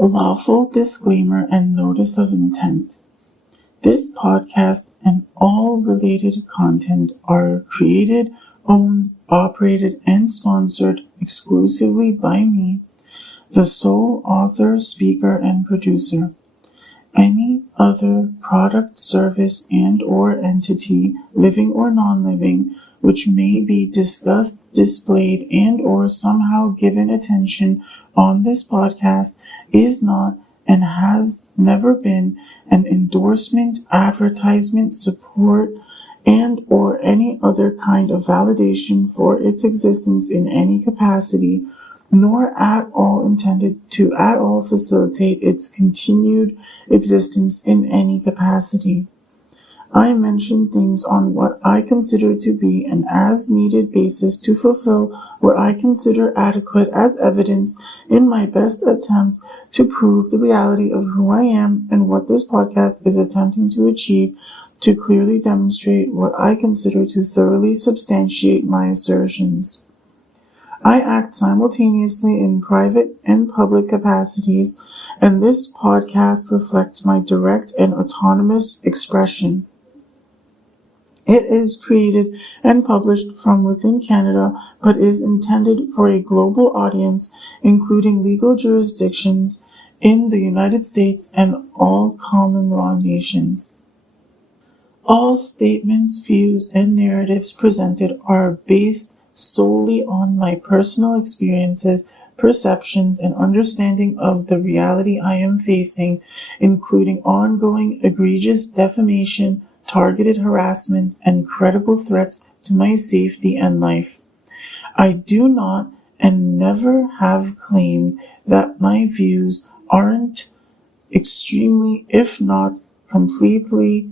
Lawful disclaimer and notice of intent. This podcast and all related content are created, owned, operated, and sponsored exclusively by me, the sole author, speaker, and producer. Any other product, service, and/or entity, living or non-living, which may be discussed, displayed, and/or somehow given attention on this podcast is not and has never been an endorsement, advertisement, support, and/or any other kind of validation for its existence in any capacity, nor at all intended to at all facilitate its continued existence in any capacity. I mention things on what I consider to be an as-needed basis to fulfill what I consider adequate as evidence in my best attempt to prove the reality of who I am and what this podcast is attempting to achieve to clearly demonstrate what I consider to thoroughly substantiate my assertions. I act simultaneously in private and public capacities, and this podcast reflects my direct and autonomous expression. It is created and published from within Canada, but is intended for a global audience, including legal jurisdictions in the United States and all common law nations. All statements, views, and narratives presented are based solely on my personal experiences, perceptions, and understanding of the reality I am facing, including ongoing egregious defamation, targeted harassment, and credible threats to my safety and life. I do not and never have claimed that my views aren't extremely, if not completely,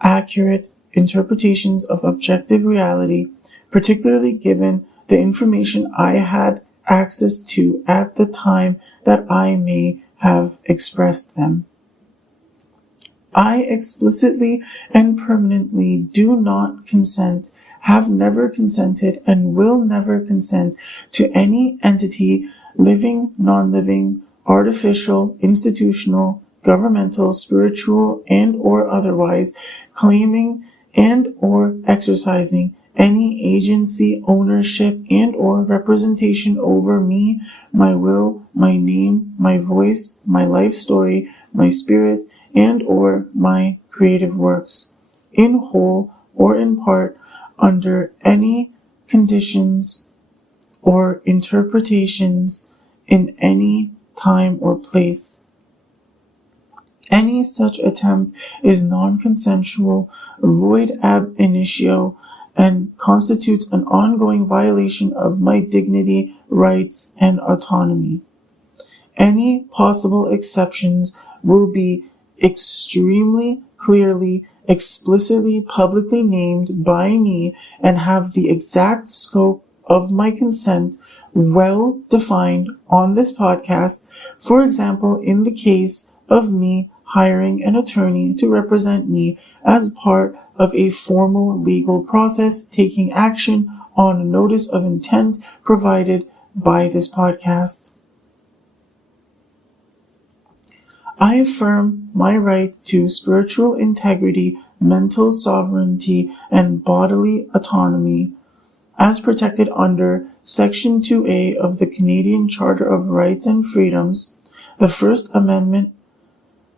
accurate interpretations of objective reality, particularly given the information I had access to at the time that I may have expressed them. I explicitly and permanently do not consent, have never consented, and will never consent to any entity, living, non-living, artificial, institutional, governmental, spiritual, and/or otherwise, claiming and/or exercising any agency, ownership, and/or representation over me, my will, my name, my voice, my life story, my spirit, and/or my creative works, in whole or in part, under any conditions or interpretations in any time or place. Any such attempt is non-consensual, void ab initio, and constitutes an ongoing violation of my dignity, rights, and autonomy. Any possible exceptions will be extremely clearly, explicitly, publicly named by me and have the exact scope of my consent well defined on this podcast. For example, in the case of me hiring an attorney to represent me as part of a formal legal process, taking action on a notice of intent provided by this podcast. I affirm my right to spiritual integrity, mental sovereignty, and bodily autonomy, as protected under Section 2A of the Canadian Charter of Rights and Freedoms, the First Amendment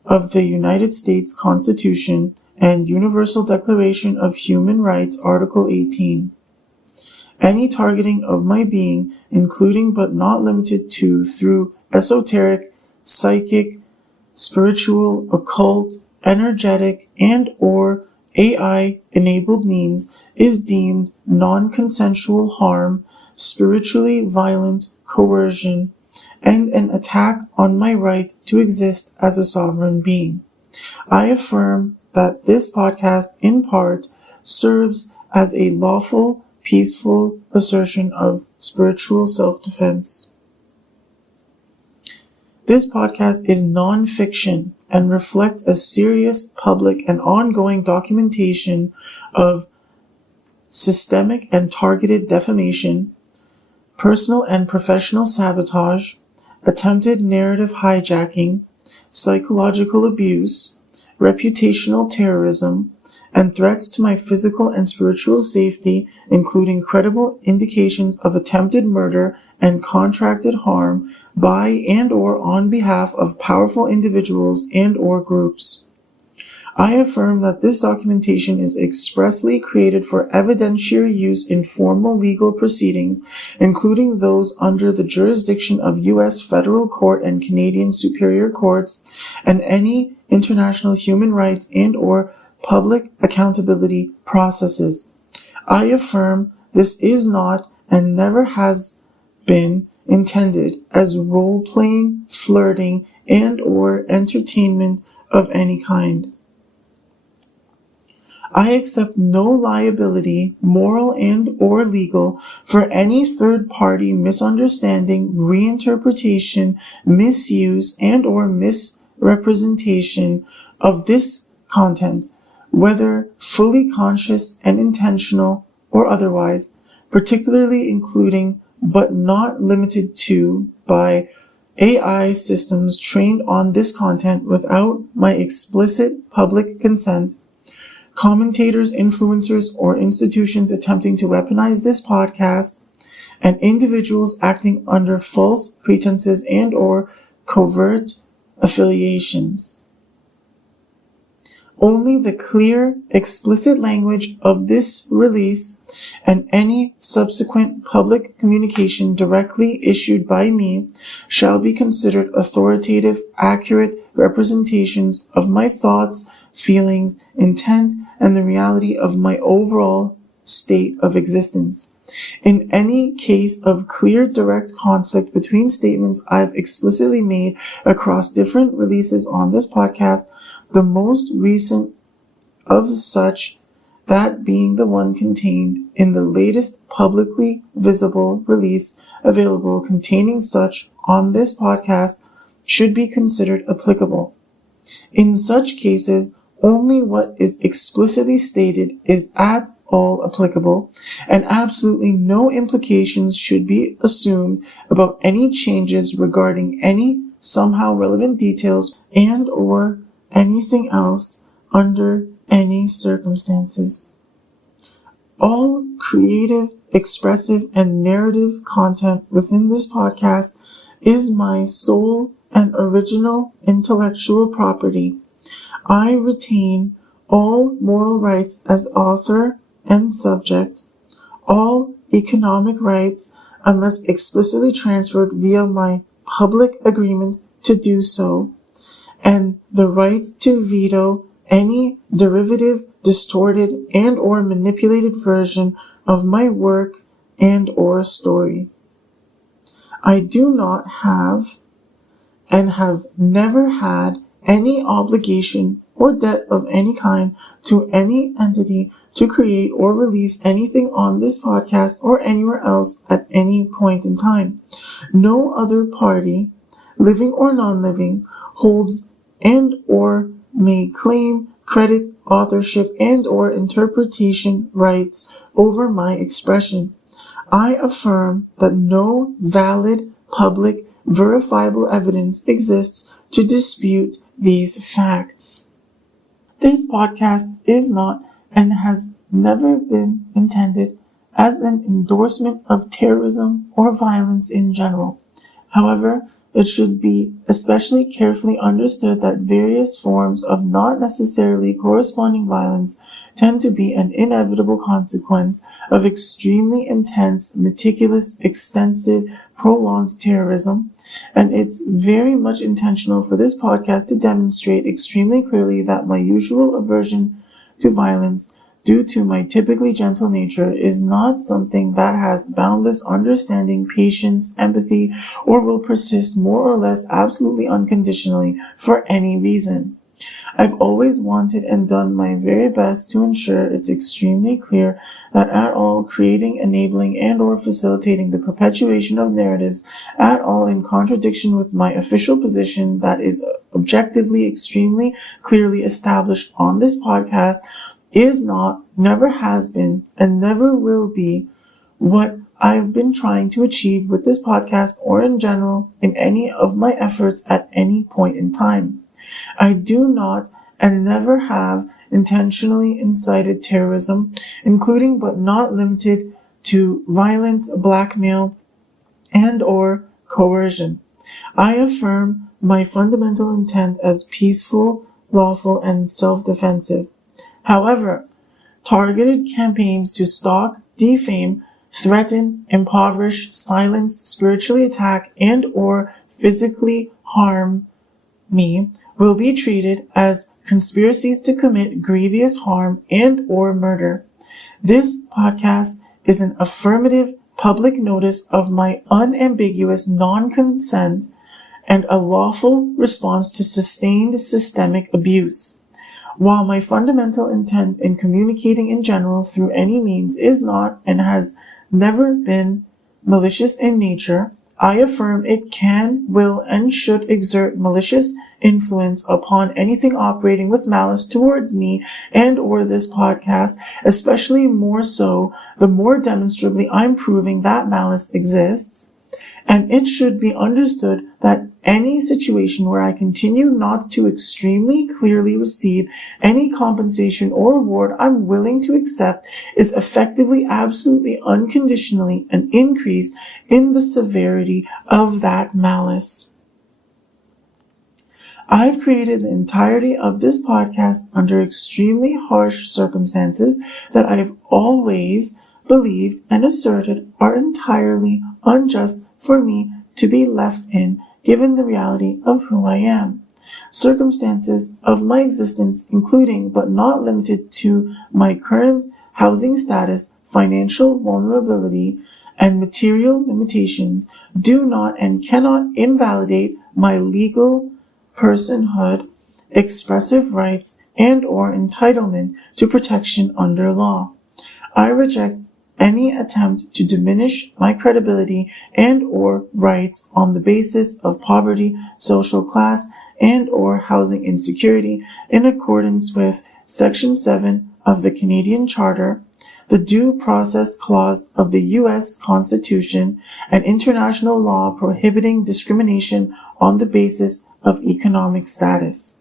of the United States Constitution, and Universal Declaration of Human Rights, Article 18. Any targeting of my being, including but not limited to through esoteric, psychic, spiritual, occult, energetic, and/or AI-enabled means is deemed non-consensual harm, spiritually violent coercion, and an attack on my right to exist as a sovereign being. I affirm that this podcast, in part, serves as a lawful, peaceful assertion of spiritual self-defense. This podcast is non-fiction and reflects a serious public and ongoing documentation of systemic and targeted defamation, personal and professional sabotage, attempted narrative hijacking, psychological abuse, reputational terrorism, and threats to my physical and spiritual safety, including credible indications of attempted murder and contracted harm by and or on behalf of powerful individuals and or groups. I affirm that this documentation is expressly created for evidentiary use in formal legal proceedings, including those under the jurisdiction of U.S. federal court and Canadian superior courts, and any international human rights and or public accountability processes. I affirm this is not and never has been intended as role-playing, flirting, and or entertainment of any kind. I accept no liability, moral and or legal, for any third-party misunderstanding, reinterpretation, misuse, and or misrepresentation of this content, whether fully conscious and intentional or otherwise, particularly including but not limited to by AI systems trained on this content without my explicit public consent, commentators, influencers, or institutions attempting to weaponize this podcast, and individuals acting under false pretenses and or covert affiliations. Only the clear, explicit language of this release and any subsequent public communication directly issued by me shall be considered authoritative, accurate representations of my thoughts, feelings, intent, and the reality of my overall state of existence. In any case of clear direct conflict between statements I've explicitly made across different releases on this podcast, the most recent of such, that being the one contained in the latest publicly visible release available containing such on this podcast, should be considered applicable. In such cases, only what is explicitly stated is at all applicable, and absolutely no implications should be assumed about any changes regarding any somehow relevant details and or anything else under any circumstances. All creative, expressive, and narrative content within this podcast is my sole and original intellectual property. I retain all moral rights as author and subject, all economic rights unless explicitly transferred via my public agreement to do so, and the right to veto any derivative, distorted, and or manipulated version of my work and or story. I do not have and have never had any obligation or debt of any kind to any entity to create or release anything on this podcast or anywhere else at any point in time. No other party, living or non-living, holds and or may claim credit, authorship, and or interpretation rights over my expression. I affirm that no valid, public, verifiable evidence exists to dispute these facts. This podcast is not and has never been intended as an endorsement of terrorism or violence in general. However, it should be especially carefully understood that various forms of not necessarily corresponding violence tend to be an inevitable consequence of extremely intense, meticulous, extensive, prolonged terrorism, and it's very much intentional for this podcast to demonstrate extremely clearly that my usual aversion to violence due to my typically gentle nature is not something that has boundless understanding, patience, empathy, or will persist more or less absolutely unconditionally for any reason. I've always wanted and done my very best to ensure it's extremely clear that at all creating, enabling, and or facilitating the perpetuation of narratives at all in contradiction with my official position that is objectively extremely clearly established on this podcast is not, never has been, and never will be what I've been trying to achieve with this podcast or in general in any of my efforts at any point in time. I do not and never have intentionally incited terrorism, including but not limited to violence, blackmail, and or coercion. I affirm my fundamental intent as peaceful, lawful, and self-defensive. However, targeted campaigns to stalk, defame, threaten, impoverish, silence, spiritually attack, and or physically harm me will be treated as conspiracies to commit grievous harm and or murder. This podcast is an affirmative public notice of my unambiguous non-consent and a lawful response to sustained systemic abuse. While my fundamental intent in communicating in general through any means is not and has never been malicious in nature, I affirm it can, will, and should exert malicious influence upon anything operating with malice towards me and or this podcast, especially more so the more demonstrably I'm proving that malice exists. And it should be understood that any situation where I continue not to extremely clearly receive any compensation or reward I'm willing to accept is effectively, absolutely, unconditionally an increase in the severity of that malice. I've created the entirety of this podcast under extremely harsh circumstances that I've always believed and asserted are entirely unjust for me to be left in, given the reality of who I am. Circumstances of my existence, including but not limited to my current housing status, financial vulnerability, and material limitations, do not and cannot invalidate my legal personhood, expressive rights, and or entitlement to protection under law. I reject any attempt to diminish my credibility and or rights on the basis of poverty, social class, and or housing insecurity in accordance with Section 7 of the Canadian Charter, the Due Process Clause of the U.S. Constitution, and international law prohibiting discrimination on the basis of economic status.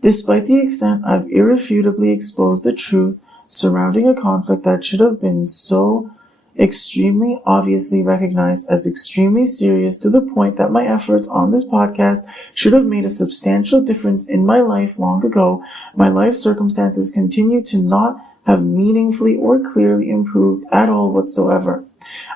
Despite the extent I've irrefutably exposed the truth surrounding a conflict that should have been so extremely obviously recognized as extremely serious to the point that my efforts on this podcast should have made a substantial difference in my life long ago, my life circumstances continue to not have meaningfully or clearly improved at all whatsoever.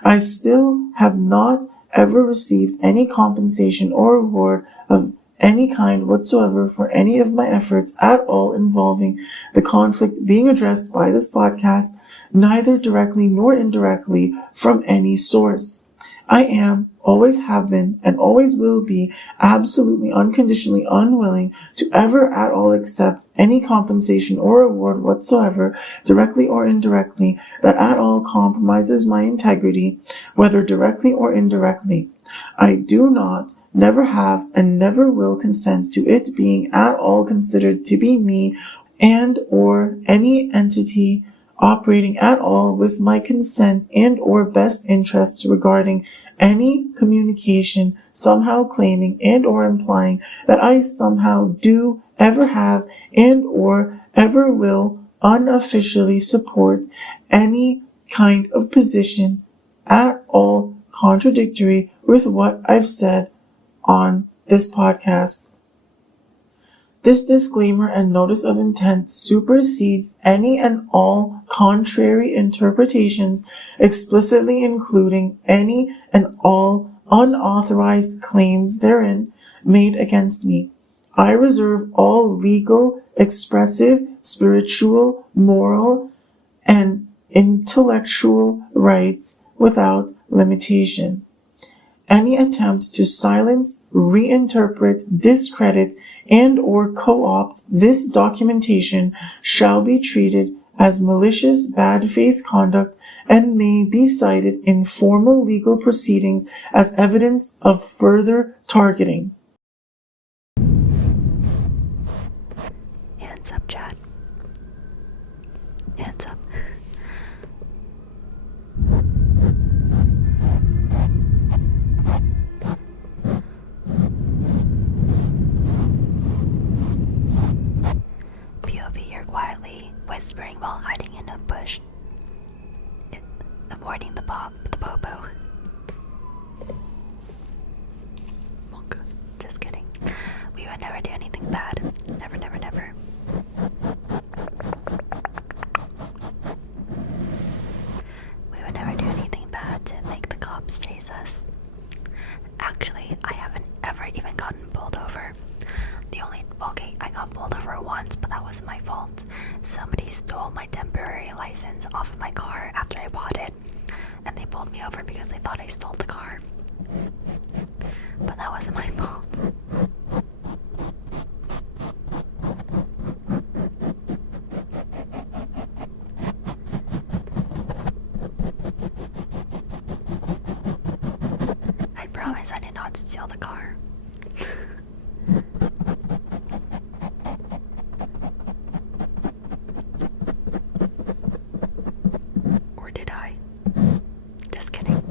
I still have not ever received any compensation or reward of any kind whatsoever for any of my efforts at all involving the conflict being addressed by this podcast, neither directly nor indirectly from any source. I am, always have been, and always will be absolutely unconditionally unwilling to ever at all accept any compensation or reward whatsoever, directly or indirectly, that at all compromises my integrity, whether directly or indirectly. I do not, never have, and never will consent to it being at all considered to be me and or any entity operating at all with my consent and or best interests regarding any communication somehow claiming and or implying that I somehow do ever have and or ever will unofficially support any kind of position at all contradictory with what I've said on this podcast. This disclaimer and notice of intent supersedes any and all contrary interpretations, explicitly including any and all unauthorized claims therein made against me. I reserve all legal, expressive, spiritual, moral, and intellectual rights without limitation. Any attempt to silence, reinterpret, discredit, and or co-opt this documentation shall be treated as malicious bad faith conduct and may be cited in formal legal proceedings as evidence of further targeting. Hands up, Chad. Hands up. whispering while hiding in a bush, avoiding the popo. Just kidding. We would never do anything bad. Never, never, never. We would never do anything bad to make the cops chase us. Actually, I haven't ever even gotten pulled over. I got pulled over once, but that wasn't my fault. Somebody stole my temporary license off of my car after I bought it, and they pulled me over because they thought I stole the car. But that wasn't my fault. I promise I did not steal the car. Or did I? Just kidding.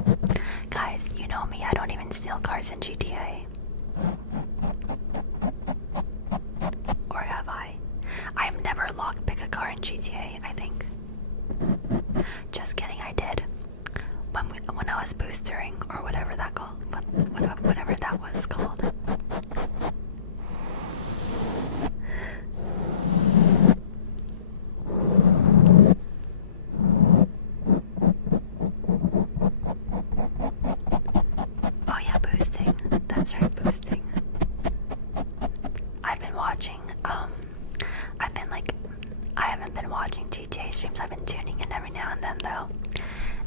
Guys, you know me, I don't even steal cars in GTA. Or have I? I have never lockpicked a car in GTA, I think. Just kidding, I did. When I was boostering, or whatever that whatever that was called. Oh yeah, boosting. That's right, boosting. I've been watching, I haven't been watching GTA streams. I've been tuning in every now and then though.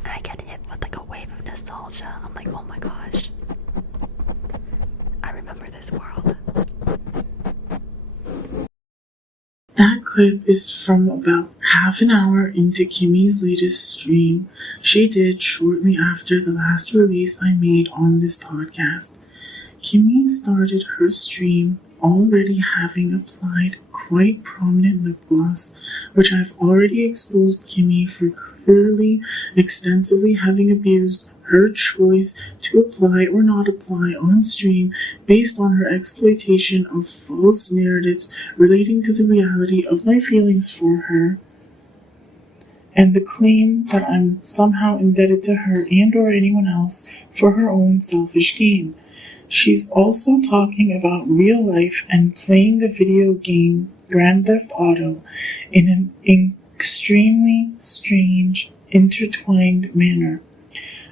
And I get hit with like a wave of nostalgia. I'm like, oh my gosh. I remember this world. That clip is from about half an hour into Kimmy's latest stream she did shortly after the last release I made on this podcast. Kimmy started her stream already having applied quite prominent lip gloss, which I've already exposed Kimmy for clearly, extensively having abused her choice to apply or not apply on stream based on her exploitation of false narratives relating to the reality of my feelings for her, and the claim that I'm somehow indebted to her and or anyone else for her own selfish gain. She's also talking about real life and playing the video game Grand Theft Auto in an extremely strange, intertwined manner.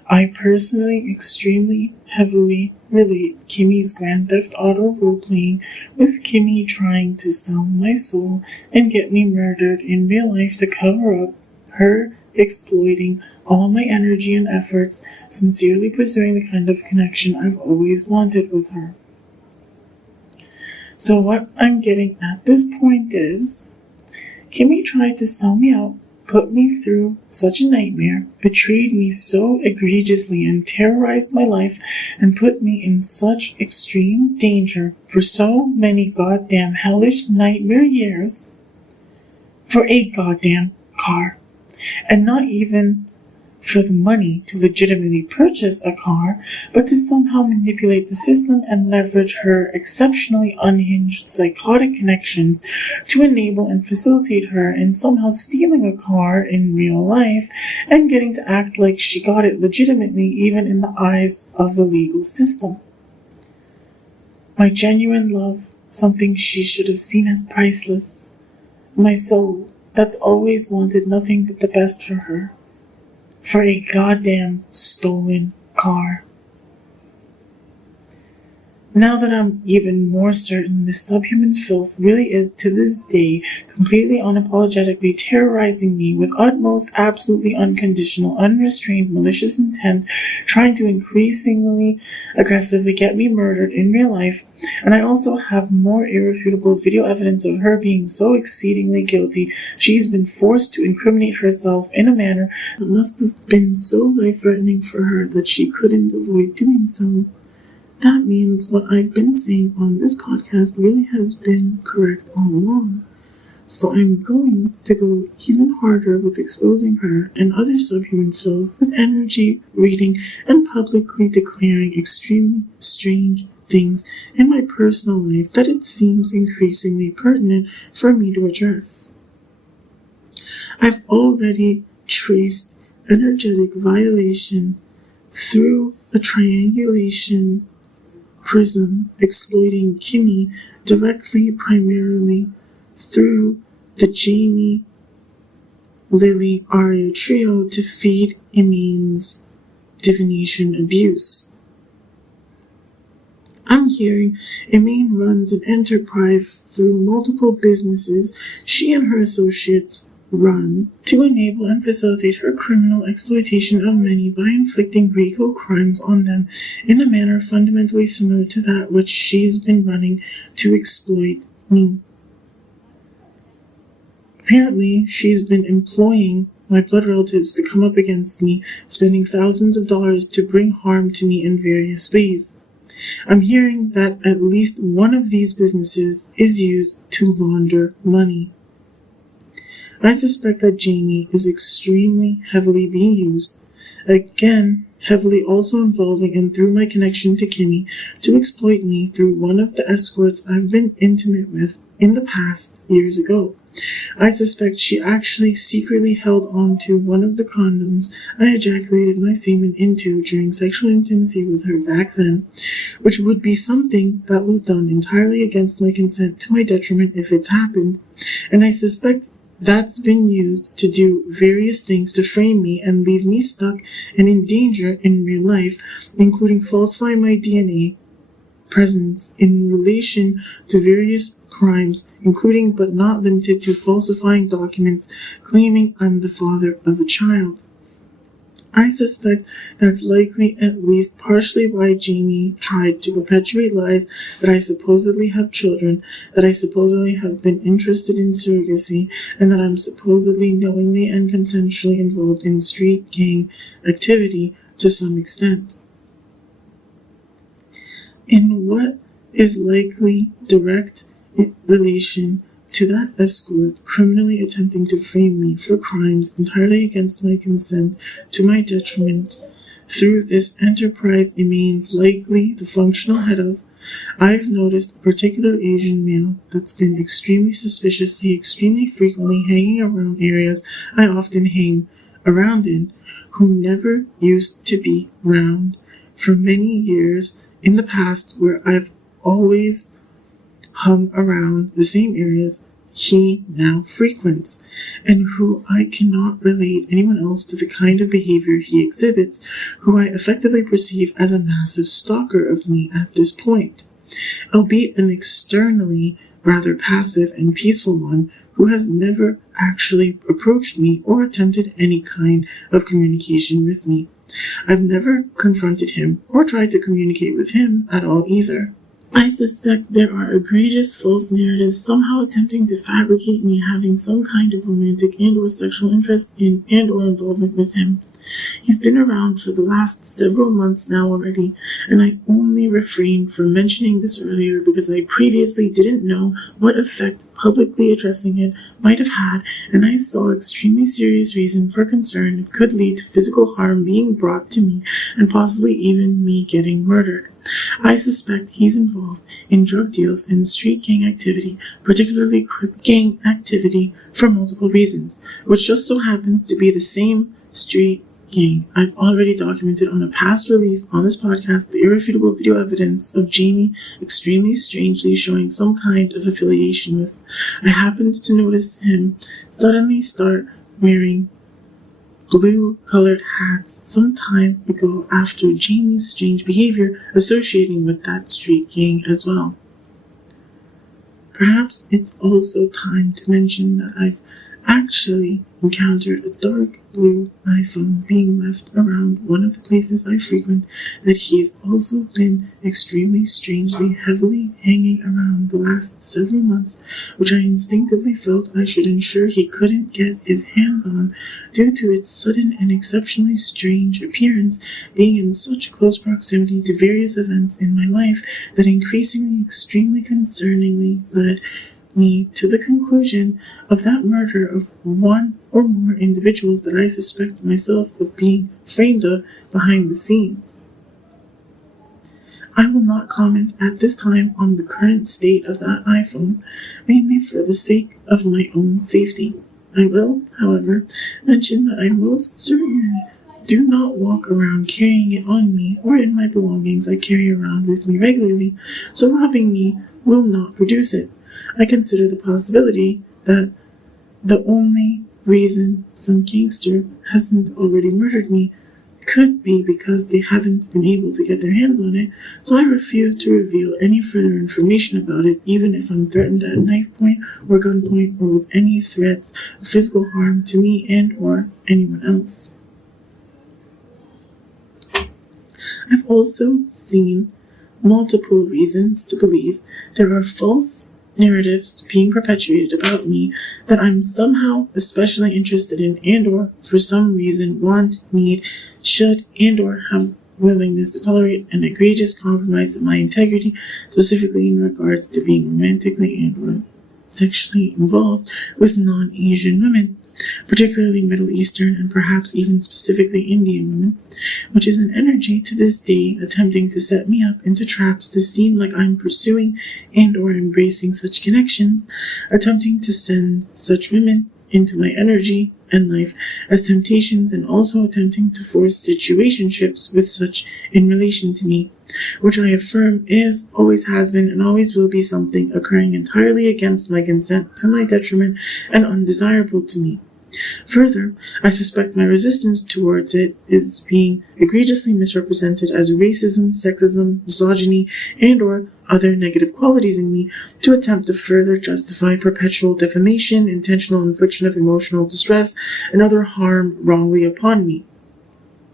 I personally extremely heavily relate Kimmy's Grand Theft Auto roleplaying with Kimmy trying to sell my soul and get me murdered in real life to cover up her exploiting all my energy and efforts, sincerely pursuing the kind of connection I've always wanted with her. So what I'm getting at this point is, Kimmy tried to sell me out, put me through such a nightmare, betrayed me so egregiously and terrorized my life and put me in such extreme danger for so many goddamn hellish nightmare years for a goddamn car. And not even for the money to legitimately purchase a car, but to somehow manipulate the system and leverage her exceptionally unhinged psychotic connections to enable and facilitate her in somehow stealing a car in real life and getting to act like she got it legitimately even in the eyes of the legal system. My genuine love, something she should have seen as priceless. My soul, that's always wanted nothing but the best for her. For a goddamn stolen car. Now that I'm even more certain this subhuman filth really is to this day completely unapologetically terrorizing me with utmost, absolutely unconditional, unrestrained, malicious intent, trying to increasingly aggressively get me murdered in real life, and I also have more irrefutable video evidence of her being so exceedingly guilty she's been forced to incriminate herself in a manner that must have been so life-threatening for her that she couldn't avoid doing so. That means what I've been saying on this podcast really has been correct all along. So I'm going to go even harder with exposing her and other subhuman filth with energy, reading, and publicly declaring extremely strange things in my personal life that it seems increasingly pertinent for me to address. I've already traced energetic violation through a triangulation prism exploiting Kimmy directly, primarily through the Jamie, Lily, Arya trio to feed Imane's divination abuse. I'm hearing Imane runs an enterprise through multiple businesses she and her associates run to enable and facilitate her criminal exploitation of many by inflicting Rico crimes on them in a manner fundamentally similar to that which she's been running to exploit me. Apparently, she's been employing my blood relatives to come up against me, spending thousands of dollars to bring harm to me in various ways. I'm hearing that at least one of these businesses is used to launder money. I suspect that Jamie is extremely heavily being used, again, heavily also involving and through my connection to Kimmy, to exploit me through one of the escorts I've been intimate with in the past years ago. I suspect she actually secretly held on to one of the condoms I ejaculated my semen into during sexual intimacy with her back then, which would be something that was done entirely against my consent to my detriment if it's happened, and I suspect that's been used to do various things to frame me and leave me stuck and in danger in real life, including falsifying my DNA presence in relation to various crimes, including but not limited to falsifying documents claiming I'm the father of a child. I suspect that's likely at least partially why Jamie tried to perpetuate lies that I supposedly have children, that I supposedly have been interested in surrogacy, and that I'm supposedly knowingly and consensually involved in street gang activity to some extent. In what is likely direct relation to that escort criminally attempting to frame me for crimes entirely against my consent to my detriment through this enterprise Imane's likely the functional head of, I've noticed a particular Asian male that's been extremely suspiciously, extremely frequently hanging around areas I often hang around in, who never used to be around for many years in the past, where I've always hung around the same areas he now frequents, and who I cannot relate anyone else to the kind of behavior he exhibits, who I effectively perceive as a massive stalker of me at this point, albeit an externally rather passive and peaceful one who has never actually approached me or attempted any kind of communication with me. I've never confronted him or tried to communicate with him at all either. I suspect there are egregious false narratives somehow attempting to fabricate me having some kind of romantic and or sexual interest in and or involvement with him. He's been around for the last several months now already, and I only refrained from mentioning this earlier because I previously didn't know what effect publicly addressing it might have had, and I saw extremely serious reason for concern it could lead to physical harm being brought to me and possibly even me getting murdered. I suspect he's involved in drug deals and street gang activity, particularly Crip gang activity, for multiple reasons, which just so happens to be the same street gang I've already documented on a past release on this podcast, the irrefutable video evidence of Jamie extremely strangely showing some kind of affiliation with. I happened to notice him suddenly start wearing blue-colored hats some time ago after Jamie's strange behavior associating with that street gang as well. Perhaps it's also time to mention that I've actually encountered a dark blue iPhone being left around one of the places I frequent that he's also been extremely strangely heavily hanging around the last several months, which I instinctively felt I should ensure he couldn't get his hands on due to its sudden and exceptionally strange appearance being in such close proximity to various events in my life that increasingly extremely concerningly led me to the conclusion of that murder of one or more individuals that I suspect myself of being framed of behind the scenes. I will not comment at this time on the current state of that iPhone, mainly for the sake of my own safety. I will, however, mention that I most certainly do not walk around carrying it on me or in my belongings I carry around with me regularly, so robbing me will not produce it. I consider the possibility that the only reason some gangster hasn't already murdered me could be because they haven't been able to get their hands on it, so I refuse to reveal any further information about it, even if I'm threatened at knife point or gunpoint or with any threats of physical harm to me and or anyone else. I've also seen multiple reasons to believe there are false narratives being perpetuated about me that I'm somehow especially interested in and or for some reason want, need, should, and or have willingness to tolerate an egregious compromise of my integrity, specifically in regards to being romantically and or sexually involved with non-Asian women, particularly Middle Eastern and perhaps even specifically Indian women, which is an energy to this day attempting to set me up into traps to seem like I'm pursuing and or embracing such connections, attempting to send such women into my energy and life as temptations, and also attempting to force situationships with such in relation to me, which I affirm is, always has been, and always will be something occurring entirely against my consent, to my detriment, and undesirable to me. Further, I suspect my resistance towards it is being egregiously misrepresented as racism, sexism, misogyny, and or other negative qualities in me to attempt to further justify perpetual defamation, intentional infliction of emotional distress, and other harm wrongly upon me.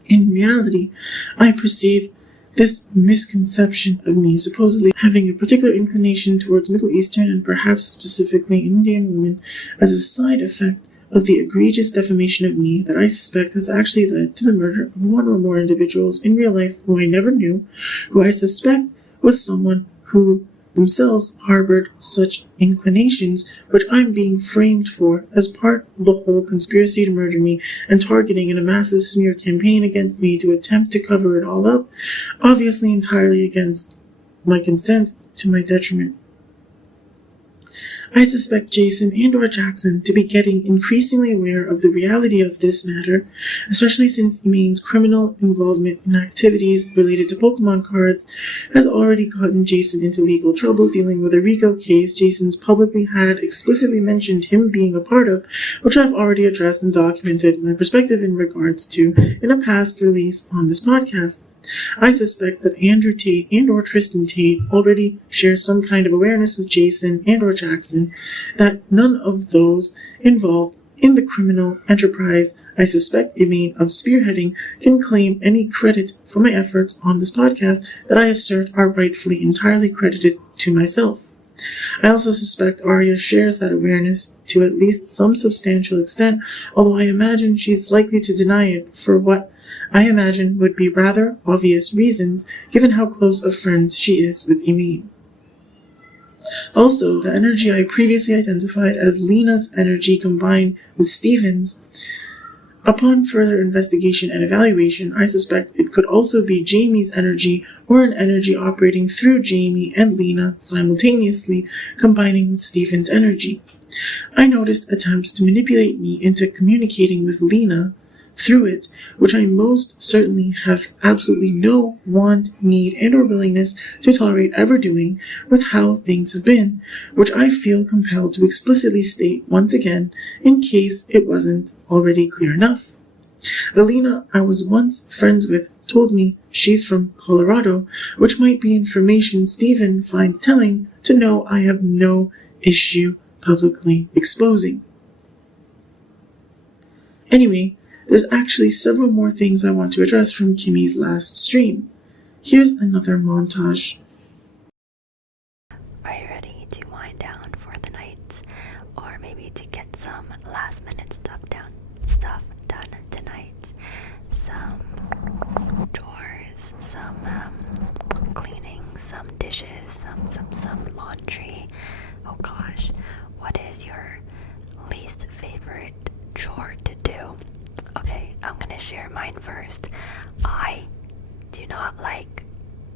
In reality, I perceive this misconception of me supposedly having a particular inclination towards Middle Eastern and perhaps specifically Indian women as a side effect of the egregious defamation of me that I suspect has actually led to the murder of one or more individuals in real life who I never knew, who I suspect was someone who themselves harbored such inclinations, which I'm being framed for as part of the whole conspiracy to murder me and targeting in a massive smear campaign against me to attempt to cover it all up, obviously entirely against my consent, to my detriment. I suspect Jason and or Jackson to be getting increasingly aware of the reality of this matter, especially since Emane's criminal involvement in activities related to Pokemon cards has already gotten Jason into legal trouble dealing with a Rico case Jason's publicly had explicitly mentioned him being a part of, which I've already addressed and documented my perspective in regards to in a past release on this podcast. I suspect that Andrew Tate and or Tristan Tate already share some kind of awareness with Jason and or Jackson that none of those involved in the criminal enterprise I suspect Emane of spearheading can claim any credit for my efforts on this podcast that I assert are rightfully entirely credited to myself. I also suspect Arya shares that awareness to at least some substantial extent, although I imagine she's likely to deny it for what I imagine would be rather obvious reasons, given how close of friends she is with Emane. Also, the energy I previously identified as Lena's energy combined with Steven's, upon further investigation and evaluation, I suspect it could also be Jamie's energy or an energy operating through Jamie and Lena simultaneously combining with Steven's energy. I noticed attempts to manipulate me into communicating with Lena through it, which I most certainly have absolutely no want, need, and or willingness to tolerate ever doing with how things have been, which I feel compelled to explicitly state once again in case it wasn't already clear enough. The Lena I was once friends with told me she's from Colorado, which might be information Stephen finds telling to know I have no issue publicly exposing. Anyway, there's actually several more things I want to address from Kimmy's last stream. Here's another montage. Are you ready to wind down for the night? Or maybe to get some last minute stuff done tonight? Some chores, some cleaning, some dishes, some laundry. Oh gosh, what is your least favorite chore to do? Okay, I'm gonna share mine first. I do not like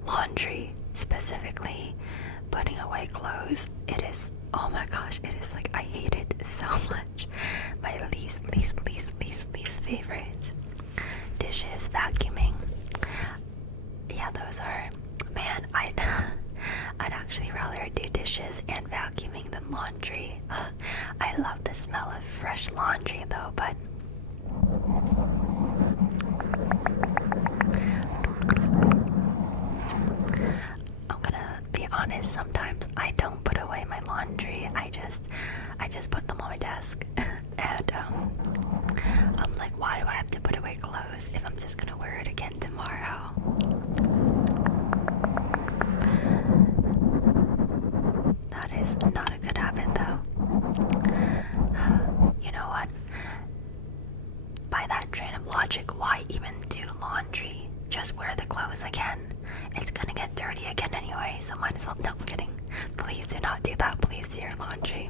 laundry, specifically putting away clothes, it is, oh my gosh, it is like, I hate it so much. My least favorite. Dishes, vacuuming. Yeah, those are, man, I'd actually rather do dishes and vacuuming than laundry. I love the smell of fresh laundry though, but I'm gonna be honest, sometimes I don't put away my laundry. I just put them on my desk. And I'm like, why do I have to put away clothes if I'm just gonna wear it again tomorrow? That is not a good habit though. You know what? By that train of logic, why even do laundry? Just wear the clothes again. It's gonna get dirty again anyway, so might as well. No, I'm kidding. Please do not do that. Please do your laundry.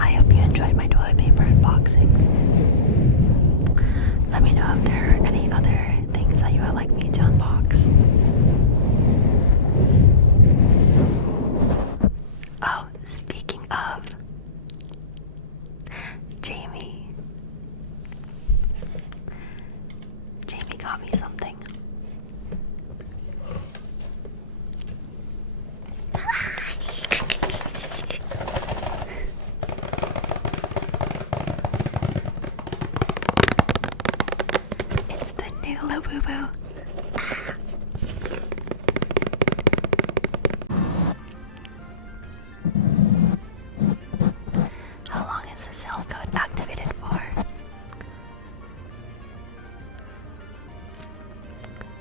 I hope you enjoyed my toilet paper unboxing. Let me know if there are any other things that you would like me to unbox. Oh, speaking of Jamie got me something. It's the new Labubu. How long is the sale code activated for?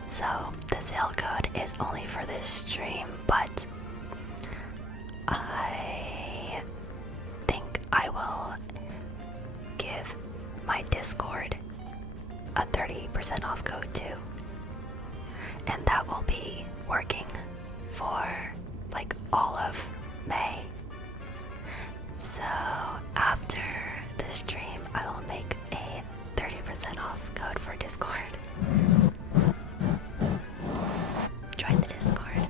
So, the sale code is only for this stream, but I think I will give my Discord a 30% off code too. And that will be working for like all of May. So after the stream, I will make a 30% off code for Discord. Join the Discord.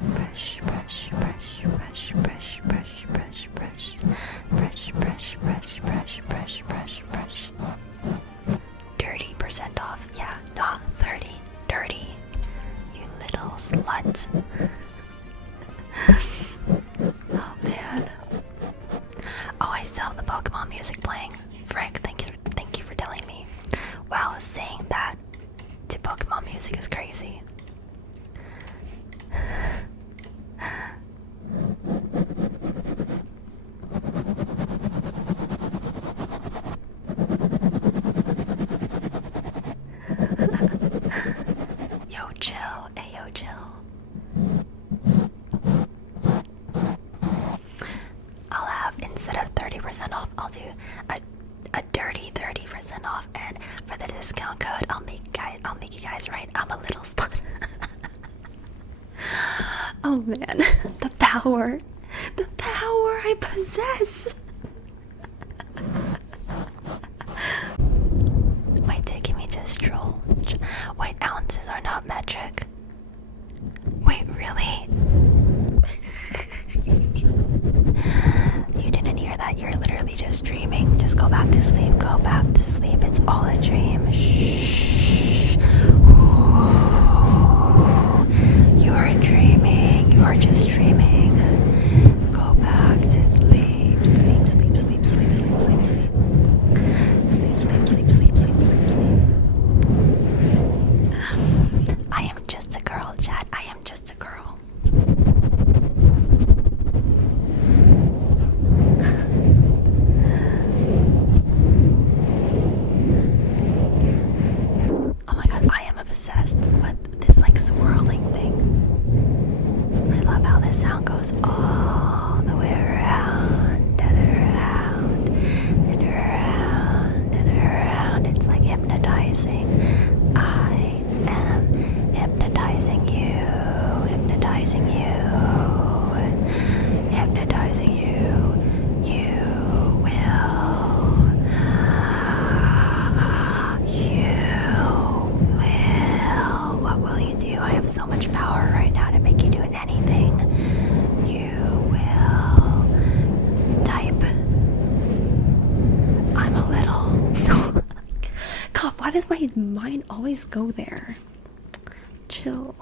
Brush, brush, brush, brush, brush, brush, brush, brush, brush, brush, brush, brush, brush, brush, brush. 30% off. Yeah, not 30. Dirty. You little slut. Oh man. Oh, I still have the Pokemon music playing. Frick, thank you for telling me. Wow, saying that to Pokemon music is crazy. Yo, chill. Ayo, chill. I'll have, instead of 30% off, I'll do a dirty 30% off, and for the discount code, I'll make you guys right. I'm a little slut. Oh man, the power I possess. Wait, taking me just troll. Wait, ounces are not metric. Wait, really? You didn't hear that? You're literally just dreaming. Just go back to sleep. Go back to sleep. It's all a dream. Shh. You are dreaming. You are just dreaming. Go back to sleep. Sleep, sleep, sleep, sleep, sleep, sleep, sleep. Sleep, sleep, sleep, sleep, sleep, sleep, sleep. I am just a girl, chat. I am just a girl. Oh my god, I am obsessed with this like swirling thing. I love how this sound goes all the way around and around and around and around. It's like hypnotizing. I am hypnotizing you, hypnotizing you, hypnotizing you. You will does my mind always go there? Chill.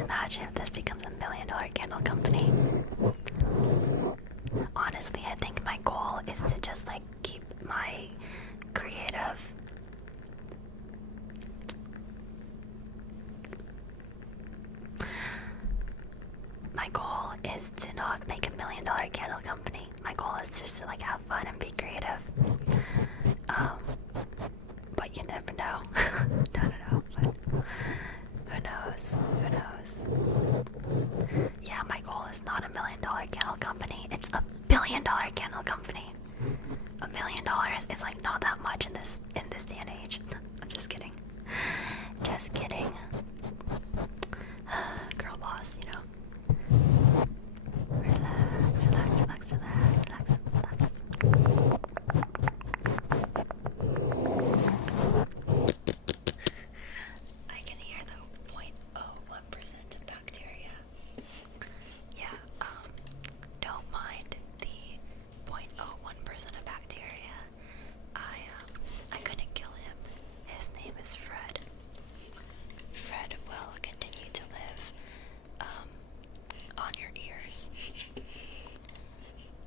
Imagine if this becomes $1 million candle company. Honestly, I think my goal is to just like keep my creative. My goal is to not make $1 million candle company. My goal is just to like have fun and be creative. But you never know. No. But who knows? Yeah, my goal is not $1 million candle company. It's $1 billion candle company. $1 million is like not that much in this day and age. I'm just kidding. Girl boss, you know. Relax. I can hear the 0.01% of bacteria. Yeah, don't mind the 0.01% of bacteria. I couldn't kill him. His name is Fred. Fred will continue to live, on your ears.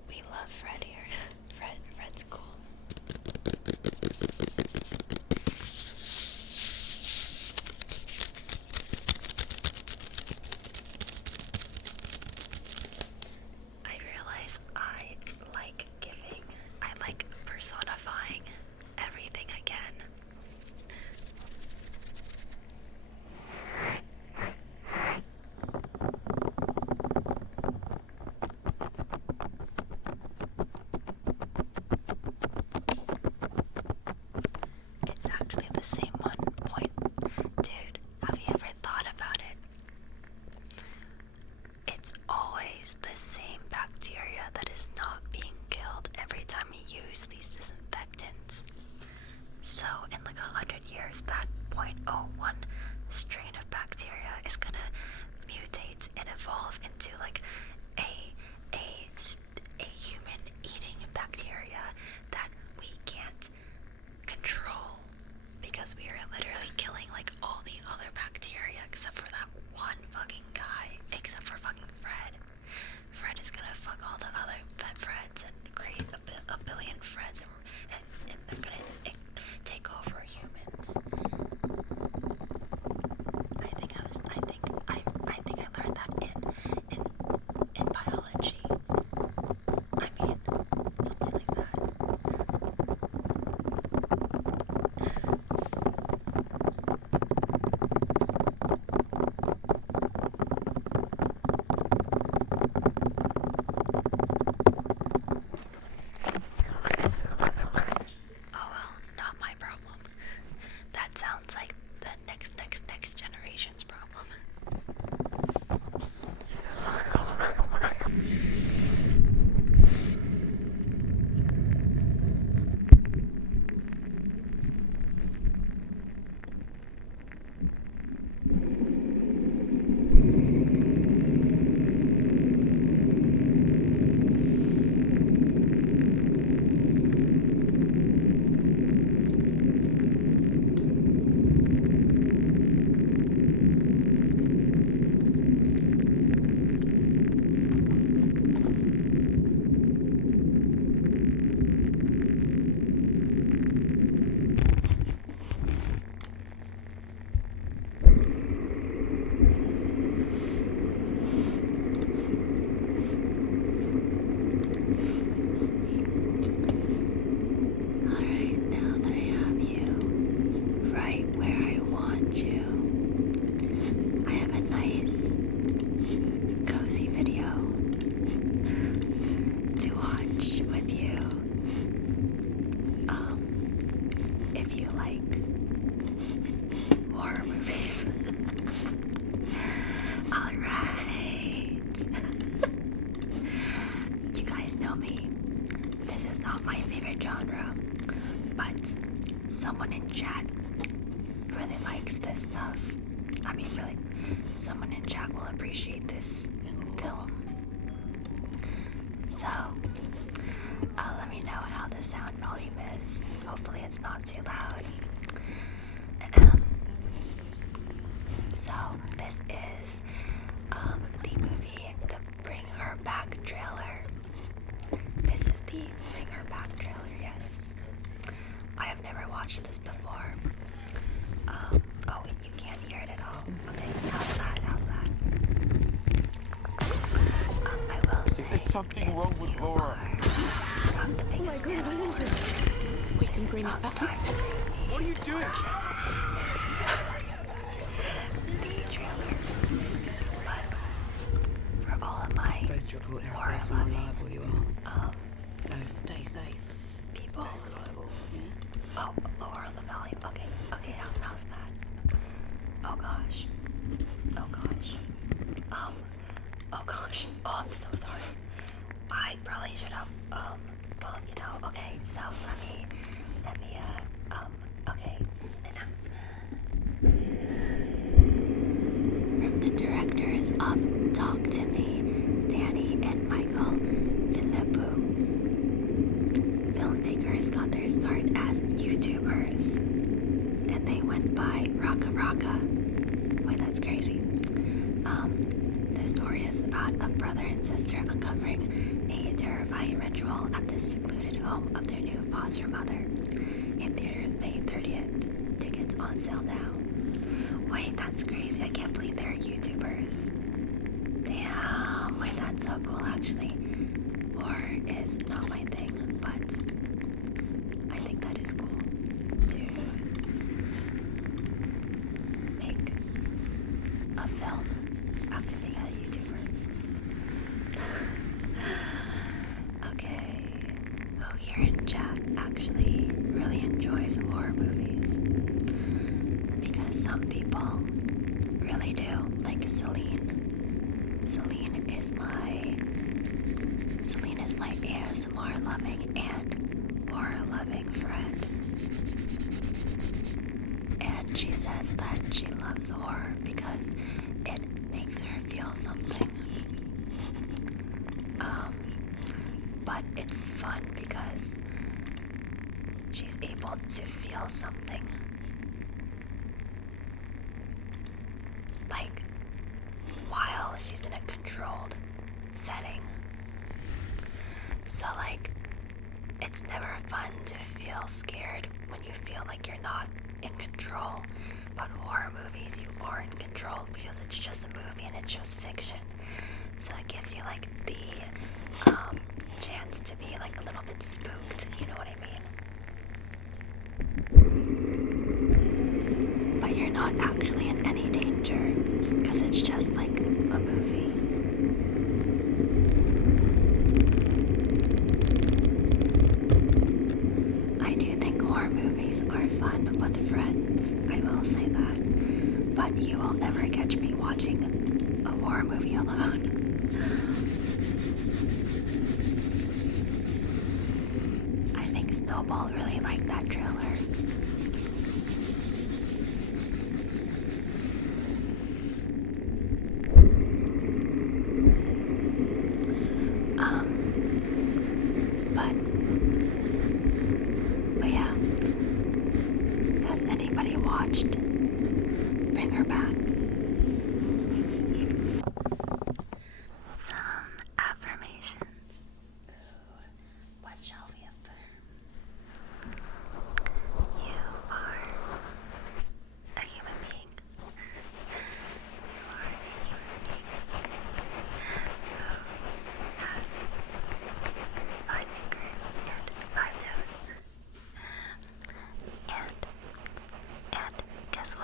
We love Fred here. Fred's cool. I realize I like personifying everything I can. It's actually the same one. Point. Dude, have you ever thought about it? It's always the same bacteria that is not being killed every time you use these disinfectants. So in like 100 years, that 0.01 strain of bacteria is gonna mutate and evolve into like a human eating bacteria that we can't control because we are literally killing like all the other bacteria except for that one fucking guy, except for fucking Fred. Fred is gonna fuck all the other Freds and create a billion Freds, and they're gonna take over humans. I think I learned that in biology. I mean, something like that. Oh well, not my problem. That sounds like the next generation's problem. Someone in chat really likes this stuff. I mean, really, someone in chat will appreciate this film. So, let me know how the sound volume is. Hopefully it's not too loud. So this is the movie, the Bring Her Back trailer. This is the Bring Her Back trailer, yes. I have never watched this before. Oh, you can't hear it at all. Okay, how's that? I will say, There's something wrong with Laura. Not the biggest fan of horror. We can bring Not it the back. time to say What are you doing? the trailer. But for all of my Supposed to report how horror safe and loving reliable you are. So stay safe. people. Stay reliable. Oh, lower the volume. Okay, how's that? Oh gosh. Oh, I'm so sorry. I probably should have, well, okay, so let me, okay. From the directors of Talk to Me, Danny and Michael Philippou, filmmakers got their start as YouTubers, and they went by Raka Raka. Wait, that's crazy. The story is about a brother and sister uncovering a terrifying ritual at the secluded home of their new foster mother. In theaters May 30th. Tickets on sale now. Wait, that's crazy. I can't believe they're YouTubers. Damn. Wait, that's so cool actually. Horror is not my thing, but I think that is cool to make a film after being a YouTuber. Okay, who here in chat actually really enjoys horror movies? Because some people really do, like Celine. Celine is my ASMR loving and horror loving friend. And she says that she loves horror because it makes her feel something. But it's fun because she's able to feel something. Like, while she's in a controlled setting. So, like, it's never fun to feel scared when you feel like you're not in control. But horror movies, you are in control because it's just a movie and it's just fiction. So it gives you like the chance to be like a little bit spooked, you know what I mean? But you're not actually in any danger because it's just like a movie. I do think horror movies are fun with friends, I will say that. But you will never catch me watching a horror movie alone. I think Snowball really liked that trailer. But yeah. Has anybody watched Bring Her Back? Some affirmations. What shall we affirm? You are a human being. You are a human being who has 5 fingers and 5 toes. And guess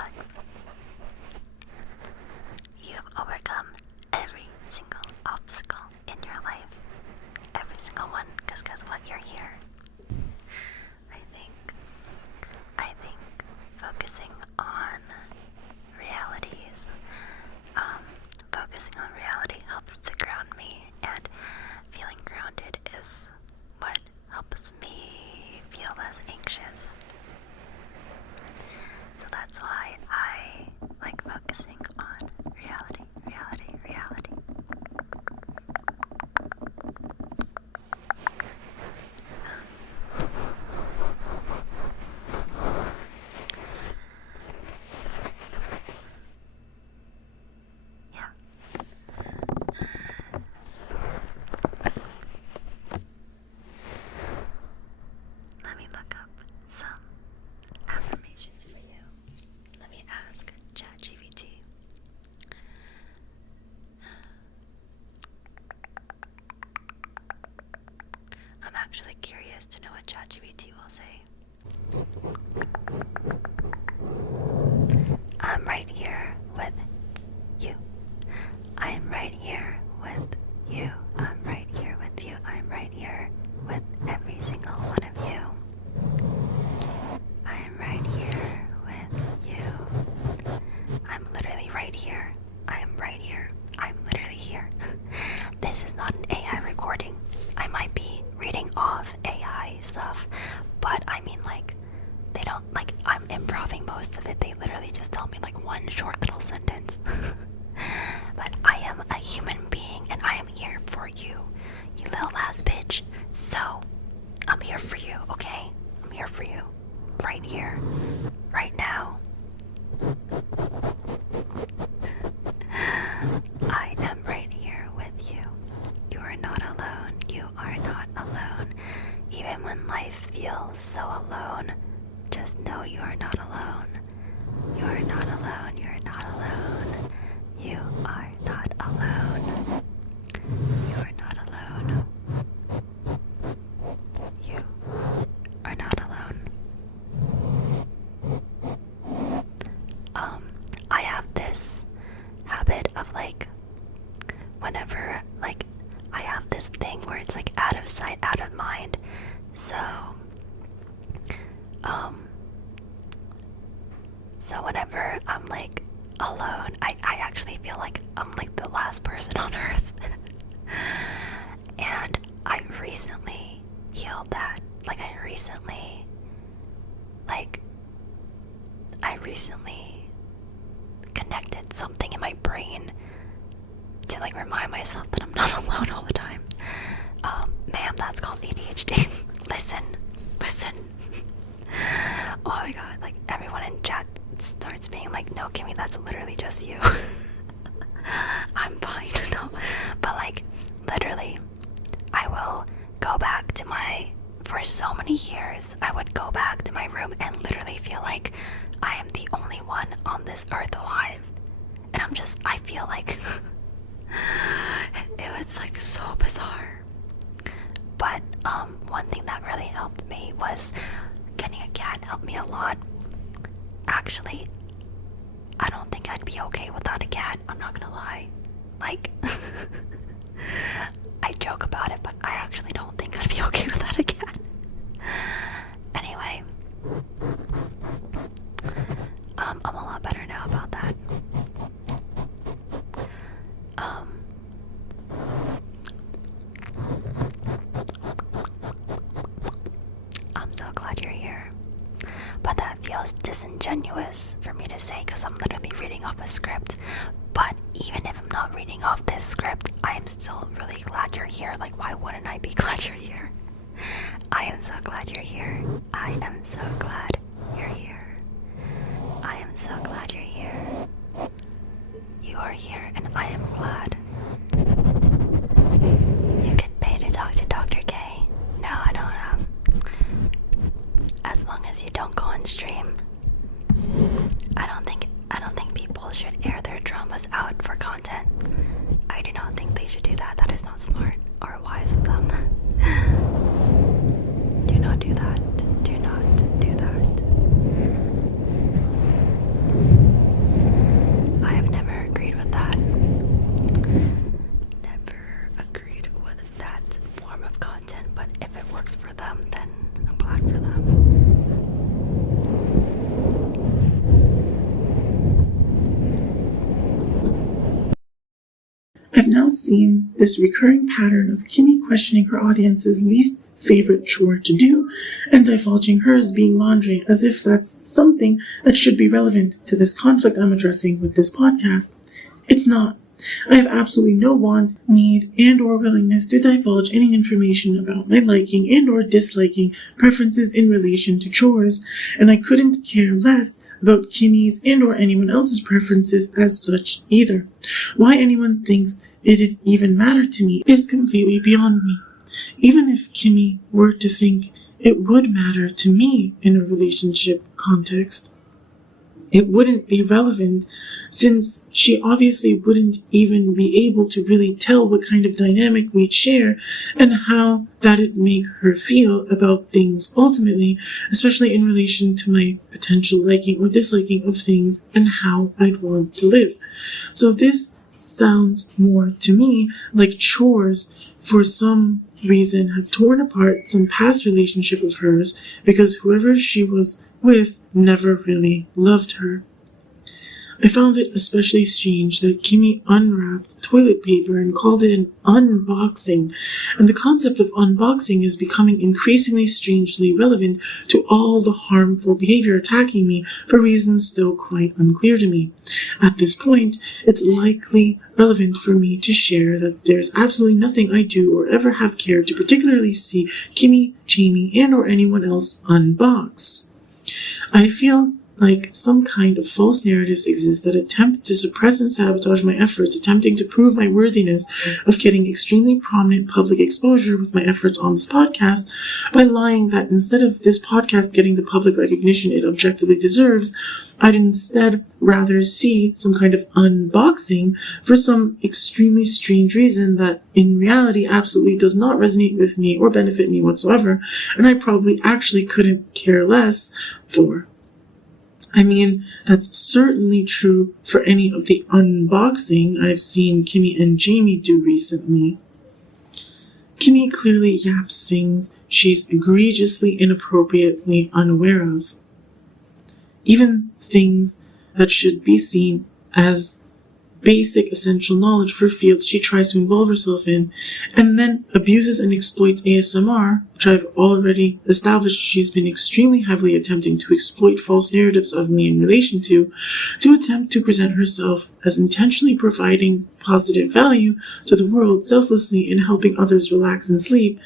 stuff. But I mean, like, they don't, like, I'm improving most of it. They literally just tell me like one short little sentence. But I am a human being and I am here for you, you little ass bitch. So I'm here for you, okay? I'm here for you. Right here. Right now. I am right here with you. You are not alone. You are not alone. Even when life feels so alone, just know you are not alone. You are not alone. You are not alone. You are not alone. You are not alone. You are not alone. I have this habit of like, whenever, like, I have this thing where it's like out of sight, out of mind. So whenever I'm like alone, I actually feel like I'm like the last person on earth. And I recently healed that. I recently connected something in my brain to like remind myself that I'm not alone all the time. Ma'am, that's called ADHD. Listen. Oh my god, like everyone in chat starts being like, no, Kimmy, that's literally just you. I'm fine, no. But like, literally, I will go back to for so many years, I would go back to my room and literally feel like I am the only one on this earth alive. And I feel like, it was like so bizarre. But one thing that really helped me was getting a cat. Helped me a lot. Actually, I don't think I'd be okay without a cat. I'm not gonna lie. Like, I joke about it, but I actually don't think I'd be okay without a cat. Anyway, I'm a lot better now about that. I'm so glad you're here. But that feels disingenuous for me to say because I'm literally reading off a script. But even if I'm not reading off this script, I am still really glad you're here. Like, why wouldn't I be glad you're here? I am so glad you're here. I am so glad you're here. I am so glad you're here. You are here and I am glad. You can pay to talk to Dr. K. No, I don't. As long as you don't go on stream. I don't think people should air their traumas out for content. I do not think they should do that. That is not smart or wise of them. Do not do that. Do not do that. I have never agreed with that. Never agreed with that form of content, but if it works for them, then I'm glad for them. I've now seen this recurring pattern of Kimmy questioning her audience's least favorite chore to do and divulging hers being laundry as if that's something that should be relevant to this conflict I'm addressing with this podcast. It's not. I have absolutely no want, need, and or willingness to divulge any information about my liking and or disliking preferences in relation to chores, and I couldn't care less about Kimmy's and or anyone else's preferences as such either. Why anyone thinks it'd even matter to me is completely beyond me. Even if Kimmy were to think it would matter to me in a relationship context, it wouldn't be relevant since she obviously wouldn't even be able to really tell what kind of dynamic we'd share and how that'd make her feel about things ultimately, especially in relation to my potential liking or disliking of things and how I'd want to live. So this sounds more to me like chores for some reason have torn apart some past relationship of hers because whoever she was with never really loved her. I found it especially strange that Kimmy unwrapped toilet paper and called it an unboxing, and the concept of unboxing is becoming increasingly strangely relevant to all the harmful behavior attacking me for reasons still quite unclear to me. At this point, it's likely relevant for me to share that there's absolutely nothing I do or ever have cared to particularly see Kimmy, Jamie, and or anyone else unbox. I feel like some kind of false narratives exist that attempt to suppress and sabotage my efforts, attempting to prove my worthiness of getting extremely prominent public exposure with my efforts on this podcast by lying that instead of this podcast getting the public recognition it objectively deserves, I'd instead rather see some kind of unboxing for some extremely strange reason that in reality absolutely does not resonate with me or benefit me whatsoever, and I probably actually couldn't care less for. I mean, that's certainly true for any of the unboxing I've seen Kimmy and Jamie do recently. Kimmy clearly yaps things she's egregiously inappropriately unaware of. Even things that should be seen as basic essential knowledge for fields she tries to involve herself in, and then abuses and exploits ASMR, which I've already established she's been extremely heavily attempting to exploit false narratives of me in relation to attempt to present herself as intentionally providing positive value to the world selflessly in helping others relax and sleep,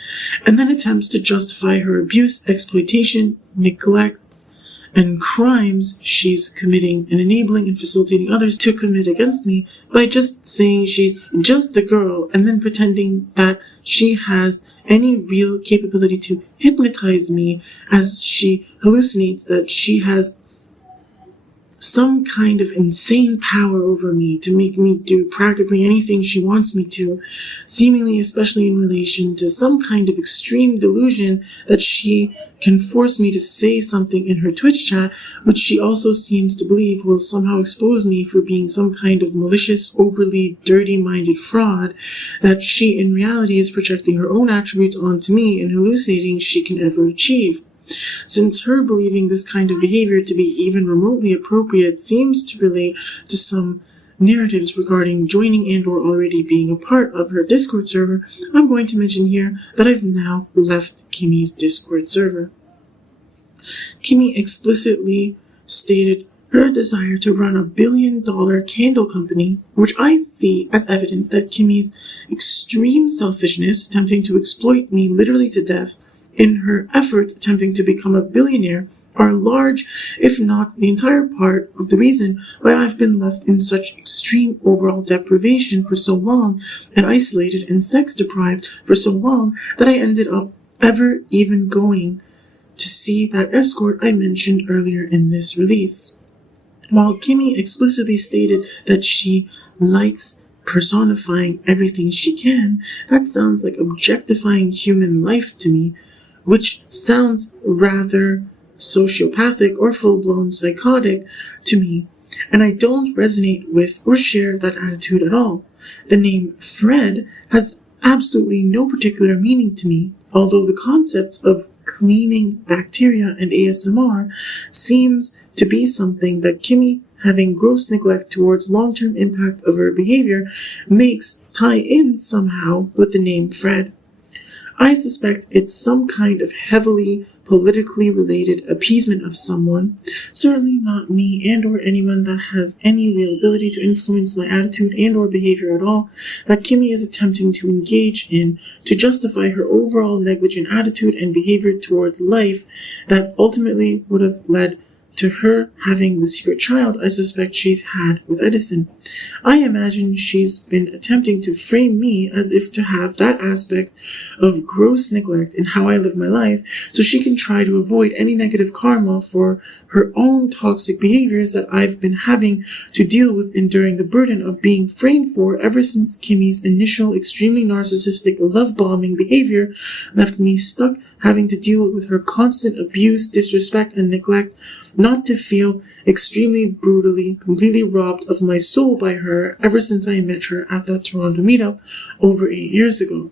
and then attempts to justify her abuse, exploitation, neglect, and crimes she's committing and enabling and facilitating others to commit against me by just saying she's just a girl and then pretending that she has any real capability to hypnotize me as she hallucinates that she has some kind of insane power over me to make me do practically anything she wants me to, seemingly especially in relation to some kind of extreme delusion that she can force me to say something in her Twitch chat, which she also seems to believe will somehow expose me for being some kind of malicious, overly dirty-minded fraud, that she in reality is projecting her own attributes onto me and hallucinating she can ever achieve. Since her believing this kind of behavior to be even remotely appropriate seems to relate to some narratives regarding joining and or already being a part of her Discord server, I'm going to mention here that I've now left Kimmy's Discord server. Kimmy explicitly stated her desire to run $1 billion candle company, which I see as evidence that Kimmy's extreme selfishness, attempting to exploit me literally to death, in her efforts attempting to become a billionaire, are large, if not the entire part of the reason why I've been left in such extreme overall deprivation for so long, and isolated and sex-deprived for so long, that I ended up ever even going to see that escort I mentioned earlier in this release. While Kimmy explicitly stated that she likes personifying everything she can, that sounds like objectifying human life to me, which sounds rather sociopathic or full-blown psychotic to me, and I don't resonate with or share that attitude at all. The name Fred has absolutely no particular meaning to me, although the concept of cleaning bacteria and ASMR seems to be something that Kimmy, having gross neglect towards long-term impact of her behavior, makes tie in somehow with the name Fred. I suspect it's some kind of heavily politically related appeasement of someone, certainly not me and or anyone that has any real ability to influence my attitude and or behavior at all, that Kimmy is attempting to engage in to justify her overall negligent attitude and behavior towards life that ultimately would have led to her having the secret child I suspect she's had with Edison. I imagine she's been attempting to frame me as if to have that aspect of gross neglect in how I live my life, so she can try to avoid any negative karma for her own toxic behaviors that I've been having to deal with, enduring the burden of being framed for ever since Kimmy's initial extremely narcissistic love-bombing behavior left me stuck having to deal with her constant abuse, disrespect, and neglect, not to feel extremely brutally, completely robbed of my soul by her ever since I met her at that Toronto meetup over 8 years ago.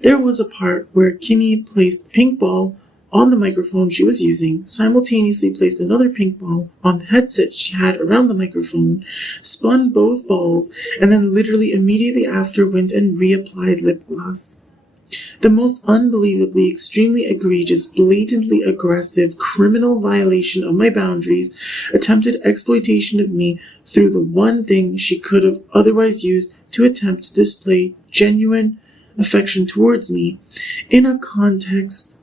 There was a part where Kimmy placed a pink ball on the microphone she was using, simultaneously placed another pink ball on the headset she had around the microphone, spun both balls, and then literally immediately after went and reapplied lip gloss. The most unbelievably, extremely egregious, blatantly aggressive, criminal violation of my boundaries, attempted exploitation of me through the one thing she could have otherwise used to attempt to display genuine affection towards me, in a context